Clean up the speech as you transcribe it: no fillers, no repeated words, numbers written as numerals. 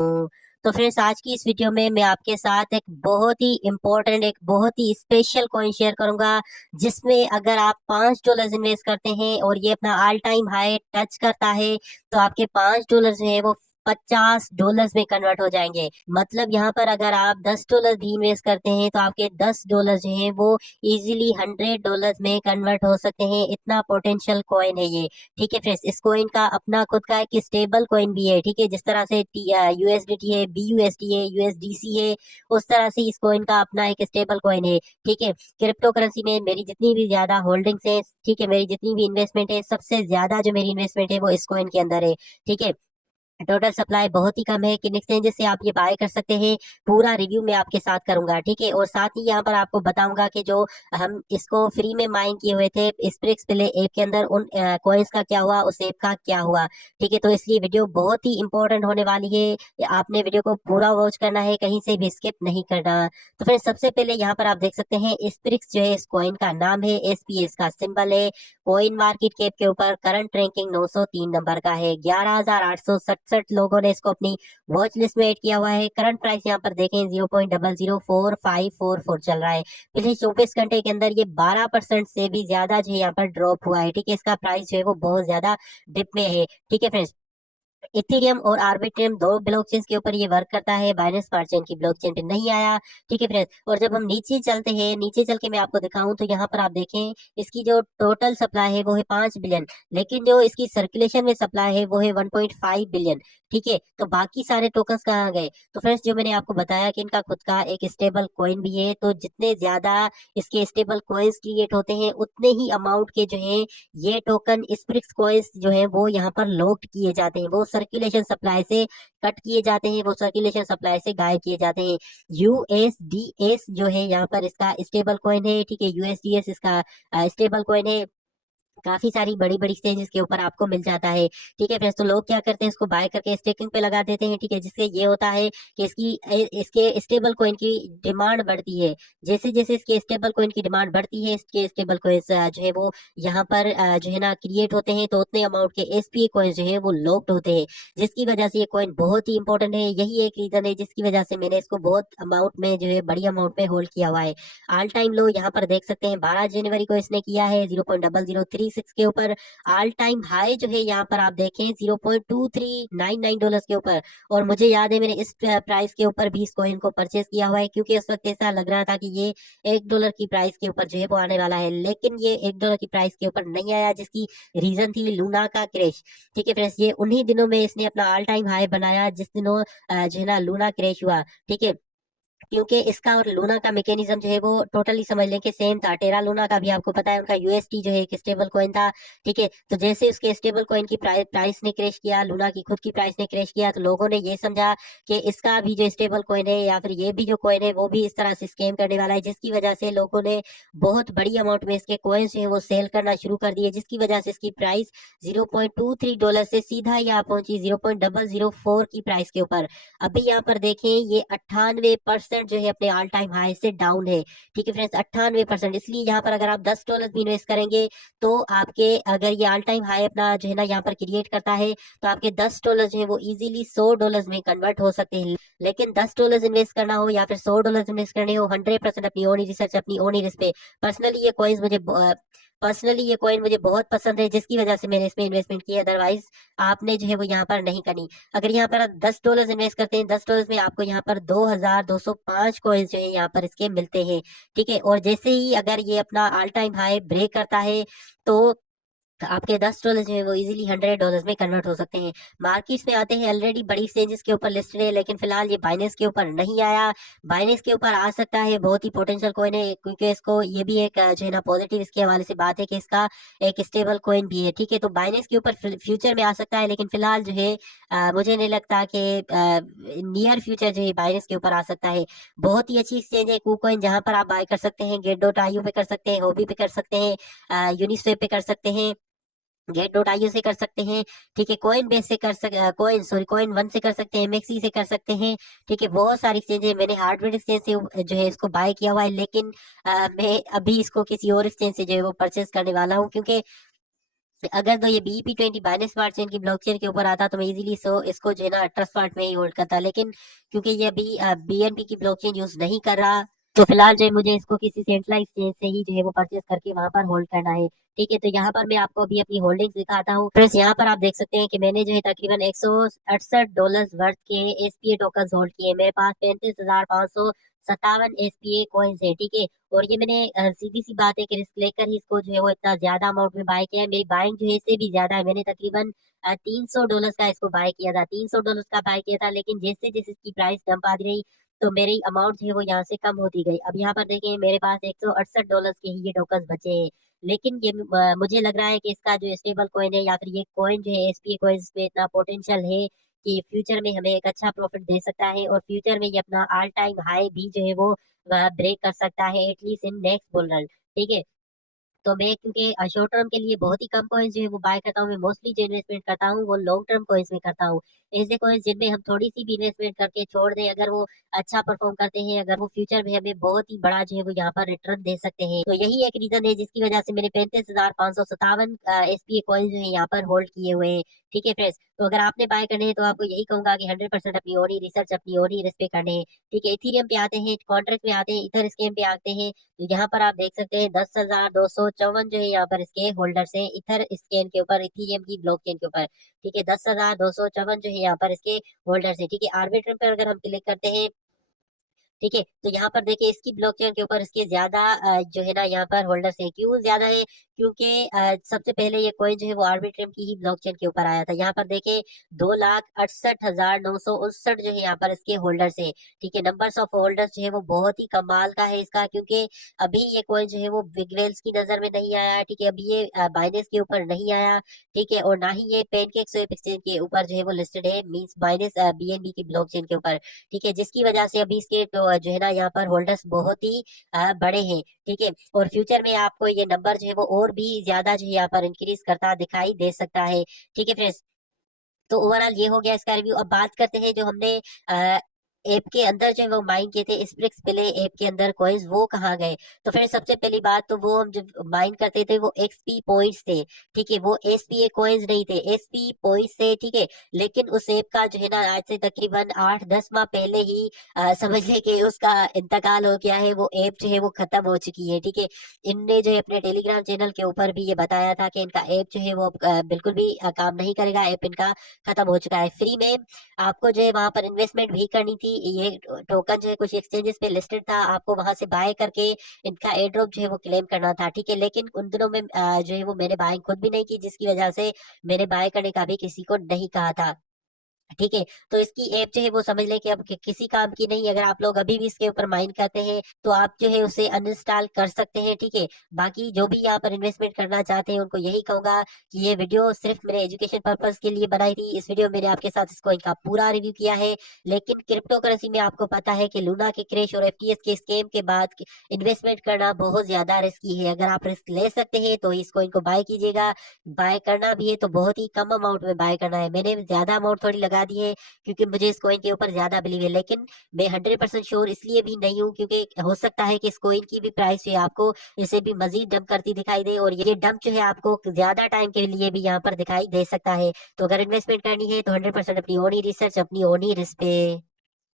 तो फ्रेंड्स, आज की इस वीडियो में मैं आपके साथ एक बहुत ही इम्पोर्टेंट, एक बहुत ही स्पेशल कॉइन शेयर करूंगा, जिसमें अगर आप $5 इन्वेस्ट करते हैं और ये अपना ऑल टाइम हाई टच करता है, तो आपके $5 जो है वो $50 में कन्वर्ट हो जाएंगे। मतलब यहाँ पर अगर आप $10 भी इन्वेस्ट करते हैं तो आपके $10 जो है वो इजीली $100 में कन्वर्ट हो सकते हैं। इतना पोटेंशियल कॉइन है ये। ठीक है फ्रेंड्स, इस कॉइन का अपना खुद का एक स्टेबल कॉइन भी है। ठीक है, जिस तरह से यूएसडीटी है, बीयूएसडी है, यूएसडीसी है, उस तरह से इस कॉइन का अपना एक स्टेबल कॉइन है। ठीक है, क्रिप्टो करेंसी में मेरी जितनी भी ज्यादा होल्डिंग्स है, ठीक है, मेरी जितनी भी इन्वेस्टमेंट है, सबसे ज्यादा जो मेरी इन्वेस्टमेंट है वो इस कॉइन के अंदर है। ठीक है, टोटल सप्लाई बहुत ही कम है। किन एक्सचेंजेस से आप ये बाय कर सकते हैं, पूरा रिव्यू मैं आपके साथ करूंगा। ठीक है, और साथ ही यहाँ पर आपको बताऊंगा कि जो हम इसको फ्री में माइन किए हुए थे स्प्रिक्स प्ले ऐप के अंदर, उन कॉइन्स का क्या हुआ, उस ऐप का क्या हुआ। ठीक है, तो इसलिए वीडियो बहुत ही इंपॉर्टेंट होने वाली है। आपने वीडियो को पूरा वॉच करना है, कहीं से भी स्किप नहीं करना। तो फिर सबसे पहले यहाँ पर आप देख सकते हैं स्प्रिक्स जो है इस कॉइन का नाम है, एसपीएस का सिंबल है। कॉइन मार्केट कैप के ऊपर करंट रैंकिंग 903 नंबर का है। 11,867 लोगों ने इसको अपनी वॉच लिस्ट में ऐड किया हुआ है। करंट प्राइस यहाँ पर देखें 0.004544 चल रहा है। पिछले 24 घंटे के अंदर ये 12% से भी ज्यादा जो है यहाँ पर ड्रॉप हुआ है। ठीक है, इसका प्राइस जो है वो बहुत ज्यादा डिप में है। ठीक है फ्रेंड्स, इथेरियम और आर्बिट्रियम दो ब्लॉकचेन के ऊपर ये वर्क करता है, बाइनेंस स्मार्ट चेन की ब्लॉकचेन पे नहीं आया। ठीक है फ्रेंड्स, और जब हम नीचे चलते हैं, नीचे चल के मैं आपको दिखाऊं तो यहाँ पर आप देखें इसकी जो टोटल सप्लाई है वो है 5 बिलियन, लेकिन जो इसकी सर्कुलेशन में सप्लाई है वो है 1.5 बिलियन। ठीक है, तो बाकी सारे टोकन्स कहाँ गए? तो फ्रेंड्स, जो मैंने आपको बताया कि इनका खुद का एक स्टेबल कॉइन भी है, तो जितने ज्यादा इसके स्टेबल कॉइन्स क्रिएट होते हैं उतने ही अमाउंट के जो है ये टोकन स्प्रिक्स कॉइन्स जो है वो यहाँ पर लॉक्ड किए जाते हैं, वो सर्कुलेशन सप्लाई से कट किए जाते हैं, वो सर्कुलेशन सप्लाई से गायब किए जाते हैं। यूएसडीएस जो है यहाँ पर इसका स्टेबल कॉइन है। ठीक है, यूएसडीएस इसका स्टेबल कॉइन है। काफी सारी बड़ी बड़ी एक्सचेंजेस के ऊपर आपको मिल जाता है। ठीक है फ्रेंड्स, तो लोग क्या करते हैं, इसको बाय करके स्टेकिंग पे लगा देते हैं। ठीक है, जिससे ये होता है कि इसके स्टेबल कॉइन की डिमांड बढ़ती है। जैसे जैसे इसके स्टेबल कॉइन की डिमांड बढ़ती है, इसके स्टेबल कॉइन जो है वो यहाँ पर जो है ना क्रिएट होते हैं, तो उतने अमाउंट के एसपीए कॉइन जो है वो लॉक्ड होते हैं, जिसकी वजह से ये कॉइन बहुत ही इंपॉर्टेंट है। यही एक रीजन है जिसकी वजह से मैंने इसको बहुत अमाउंट में जो है बड़ी अमाउंट में होल्ड किया हुआ है। ऑल टाइम लो यहाँ पर देख सकते हैं 12 जनवरी को इसने किया है 0.0036 के ऊपर। ऑल टाइम हाई जो है यहाँ पर आप देखें $0.2399 के ऊपर। और मुझे याद है मैंने इस प्राइस के ऊपर भी इस कॉइन को परचेज किया हुआ है, क्योंकि उस वक्त ऐसा लग रहा था कि ये $1 की प्राइस के ऊपर जो है वो आने वाला है, लेकिन ये $1 की प्राइस के ऊपर नहीं आया, जिसकी रीजन थी लूना का क्रैश। ठीक है फ्रेंड्स, ये उन्हीं दिनों में इसने अपना ऑल टाइम हाई बनाया जिस दिनों जो है ना लूना क्रैश हुआ। ठीक है, क्योंकि इसका और लूना का मैकेनिज्म जो है वो टोटली समझ लें कि सेम था। टेरा लूना का भी आपको पता है, उनका यूएसटी जो है एक स्टेबल कॉइन था। ठीक है, तो जैसे उसके स्टेबल कॉइन की प्राइस ने क्रैश किया, लूना की खुद की प्राइस ने क्रैश किया, तो लोगों ने ये समझा कि इसका भी जो स्टेबल कॉइन है या फिर ये भी जो कॉइन है वो भी इस तरह से स्कैम करने वाला है, जिसकी वजह से लोगों ने बहुत बड़ी अमाउंट में इसके कॉइन्स जो है वो सेल करना शुरू कर दिए, जिसकी वजह से इसकी प्राइस $0.23 से सीधा यहाँ पहुंची 0.004 की प्राइस के ऊपर। अभी यहाँ पर देखें ये 98% जो है अपने ऑल टाइम हाई से डाउन है। ठीक है फ्रेंड्स, 98%। इसलिए यहाँ पर अगर आप $10 भी इन्वेस्ट करेंगे तो आपके, अगर ये ऑल टाइम हाई अपना जो है ना यहाँ पर क्रिएट करता है, तो आपके $10 जो है वो इजीली $100 में कन्वर्ट हो सकते हैं। लेकिन $10 इन्वेस्ट करना हो या फिर $100 इन्वेस्ट करने हो, 100% अपनी ओन रिसर्च, अपनी ओन रिस्क पे। पर्सनली ये कॉइन मुझे बहुत पसंद है, जिसकी वजह से मैंने इसमें इन्वेस्टमेंट की है। अदरवाइज आपने जो है वो यहाँ पर नहीं करनी। अगर यहाँ पर आप $10 इन्वेस्ट करते हैं, $10 में आपको यहाँ पर 2,205 कॉइन्स जो है यहाँ पर इसके मिलते हैं। ठीक है, और जैसे ही अगर ये अपना ऑल टाइम हाई ब्रेक करता है, तो आपके $10 जो है वो इजीली $100 में कन्वर्ट हो सकते हैं। मार्केट्स में आते हैं, ऑलरेडी बड़ी एक्सचेंजेस के ऊपर लिस्टेड है, लेकिन फिलहाल ये बाइनेंस के ऊपर नहीं आया। बाइनेंस के ऊपर आ सकता है, बहुत ही पोटेंशियल कॉइन है, क्योंकि इसको ये भी एक जो है ना पॉजिटिव इसके हवाले से बात है कि इसका एक स्टेबल कॉइन भी है। ठीक है, तो बाइनेंस के ऊपर फ्यूचर में आ सकता है, लेकिन फिलहाल जो है मुझे नहीं लगता कि नियर फ्यूचर जो है बाइनेंस के ऊपर आ सकता है। बहुत ही अच्छी एक्सचेंज है कूकॉइन, जहां पर आप बाय कर सकते हैं। गेट.io पे कर सकते हैं, होबी पे कर सकते हैं, यूनिस्वेप पे कर सकते हैं, गेट.io से कर सकते हैं। ठीक है, कॉइन बेस से कर सक कॉइन वन से कर सकते हैं, एमएक्सी से कर सकते हैं। ठीक है, बहुत सारी एक्सचेंज है। मैंने हार्डवेयर एक्सचेंज से जो है इसको बाय किया हुआ है, लेकिन मैं अभी इसको किसी और एक्सचेंज से जो है वो परचेज करने वाला हूँ, क्योंकि अगर तो ये BEP20 बाइनेंस स्मार्ट चेन की ब्लॉकचेन के ऊपर आता तो मैं इजीली इसको जो है ना ट्रस्ट फंड में ही होल्ड करता, लेकिन क्योंकि ये अभी BNB की ब्लॉकचेन यूज नहीं कर रहा, तो फिलहाल जो है मुझे इसको किसी सेंट्रलाइज चेन से ही जो है वो परचेस करके वहां पर होल्ड करना है। ठीक है, तो यहाँ पर मैं आपको अभी अपनी होल्डिंग्स दिखाता हूँ फ्रेंड्स। यहाँ पर आप देख सकते हैं कि मैंने जो है तकरीबन $168 वर्थ के SPA टोकन होल्ड किए। मेरे पास 35,557 SPA कॉइन्स है। ठीक है, और ये मैंने सीधी सी बात है कि रिस्क लेकर ही इसको जो है वो इतना ज्यादा अमाउंट में बाय किया है। मेरी बाइंग जो है इससे भी ज्यादा है, मैंने तकरीबन $300 का इसको बाय किया था, $300 का बाय किया था। लेकिन जैसे जैसे इसकी प्राइस डंप आती रही तो मेरी अमाउंट जो है वो यहाँ से कम होती गई। अब यहाँ पर देखिए मेरे पास $168 के ही ये टोकन बचे हैं। लेकिन ये मुझे लग रहा है कि इसका जो स्टेबल कॉइन है या फिर ये कॉइन जो है SPA कॉइन में इतना पोटेंशियल है कि फ्यूचर में हमें एक अच्छा प्रॉफिट दे सकता है, और फ्यूचर में ये अपना ऑल टाइम हाई भी जो है वो ब्रेक कर सकता है at least in next bull run. ठीक है, तो मैं क्योंकि शॉर्ट टर्म के लिए बहुत ही कम कॉइन्स जो है वो बाय करता हूँ, मैं मोस्टली जो इन्वेस्टमेंट करता हूँ वो लॉन्ग टर्म कॉइन्स में करता हूँ। ऐसे कॉइन्स जिनमें हम थोड़ी सी भी इन्वेस्टमेंट करके छोड़ दें, अगर वो अच्छा परफॉर्म करते हैं, अगर वो फ्यूचर में हमें बहुत ही बड़ा जो है वो यहाँ पर रिटर्न दे सकते हैं, तो यही एक रीजन है जिसकी वजह से मैंने 35,557 SPA कॉइन्स जो है यहाँ पर होल्ड किए हुए हैं। ठीक है फ्रेंड्स, तो अगर आपने बाय करने हैं तो आपको यही कहूंगा कि 100% अपनी ओन ही रिसर्च, अपनी ओन ही रिस्क पे करने हैं। ठीक है, इथीरियम पे आते हैं, कॉन्ट्रैक्ट में आते हैं, इथर स्कैम पे आते हैं। तो यहाँ पर आप देख सकते हैं 10,254 जो है यहाँ पर इसके होल्डर्स हैं इथर स्कैन के ऊपर, इथीरियम की ब्लॉकचेन के ऊपर। ठीक है, 10,254 जो है यहाँ पर इसके होल्डर्स है। ठीक है, आर्बिट्रम पर अगर हम क्लिक करते हैं, ठीक है, तो यहाँ पर देखिए इसकी ब्लॉकचेन के ऊपर इसके ज्यादा जो है ना यहाँ पर होल्डर्स है। क्यों ज्यादा है? क्योंकि सबसे पहले ये कॉइन जो है वो आर्बिट्रियम की ही ब्लॉकचेन के ऊपर आया था। यहाँ पर देखिए 2,68,959 जो है यहाँ पर इसके होल्डर्स है। ठीक है, नंबर्स ऑफ होल्डर्स जो है वो बहुत ही कमाल का है इसका, क्योंकि अभी ये कॉइन जो है वो बिग वेल्स की नजर में नहीं आया। ठीक है, अभी ये बाइनेंस के ऊपर नहीं आया। ठीक है, और ना ही ये पेनकेक स्वैप एक्सचेंज के ऊपर जो है वो लिस्टेड है, मींस बाइनेंस BNB की ब्लॉकचेन के ऊपर। ठीक है, जिसकी वजह से अभी इसके तो जो है ना यहाँ पर होल्डर्स बहुत ही बड़े हैं। ठीक है, और फ्यूचर में आपको ये नंबर जो है वो और भी ज्यादा जो है यहाँ पर इंक्रीज करता दिखाई दे सकता है। ठीक है फ्रेंड्स, तो ओवरऑल ये हो गया इसका रिव्यू। अब बात करते हैं जो हमने ऐप के अंदर जो है वो माइन किए थे स्प्रिक्स प्ले ऐप के अंदर कॉइन्स, वो कहाँ गए? तो फिर सबसे पहली बात तो वो हम जब माइन करते थे वो XP पॉइंट्स थे। ठीक है, वो SPA कॉइन्स नहीं थे, SP पॉइंट्स थे। ठीक है, लेकिन उस ऐप का जो है ना आज से तकरीबन 8-10 माह पहले ही समझ ले कि उसका इंतकाल हो गया है, वो ऐप जो है वो खत्म हो चुकी है। ठीक है, इनने जो है अपने टेलीग्राम चैनल के ऊपर भी ये बताया था कि इनका ऐप जो है वो बिल्कुल भी काम नहीं करेगा, ऐप इनका खत्म हो चुका है। फ्री में आपको जो है वहां पर इन्वेस्टमेंट भी करनी थी। ये टोकन जो है कुछ एक्सचेंजेस पे लिस्टेड था, आपको वहां से बाय करके इनका एयर ड्रॉप जो है वो क्लेम करना था। ठीक है, लेकिन उन दिनों में जो है वो मैंने बाइंग खुद भी नहीं की, जिसकी वजह से मैंने बाय करने का भी किसी को नहीं कहा था। ठीक है, तो इसकी ऐप जो है वो समझ लें कि अब किसी काम की नहीं। अगर आप लोग अभी भी इसके ऊपर माइंड करते हैं तो आप जो है उसे अनइंस्टॉल कर सकते हैं। ठीक है, बाकी जो भी यहाँ पर इन्वेस्टमेंट करना चाहते हैं उनको यही कहूंगा कि ये वीडियो सिर्फ मेरे एजुकेशन पर्पज के लिए बनाई थी। इस वीडियो में मैंने आपके साथ इसको इनका पूरा रिव्यू किया है, लेकिन क्रिप्टो करेंसी में आपको पता है कि लूना के क्रैश और FTX के स्कैम के बाद इन्वेस्टमेंट करना बहुत ज्यादा रिस्की है। अगर आप रिस्क ले सकते हैं तो इस कॉइन को बाय कीजिएगा। बाय करना भी है तो बहुत ही कम अमाउंट में बाय करना है। मैंने ज्यादा अमाउंट थोड़ी लगा दी है क्योंकि मुझे इस कॉइन के ऊपर ज्यादा बिलीव है, लेकिन मैं 100% श्योर इसलिए भी नहीं हूँ क्योंकि हो सकता है कि इस कॉइन की भी प्राइस जो है आपको इसे भी मजीद डंप करती दिखाई दे, और ये डंप जो है आपको ज्यादा टाइम के लिए भी यहाँ पर दिखाई दे सकता है। तो अगर इन्वेस्टमेंट करनी है तो 100% अपनी ओन ही रिसर्च, अपनी ओन ही रिस्क पे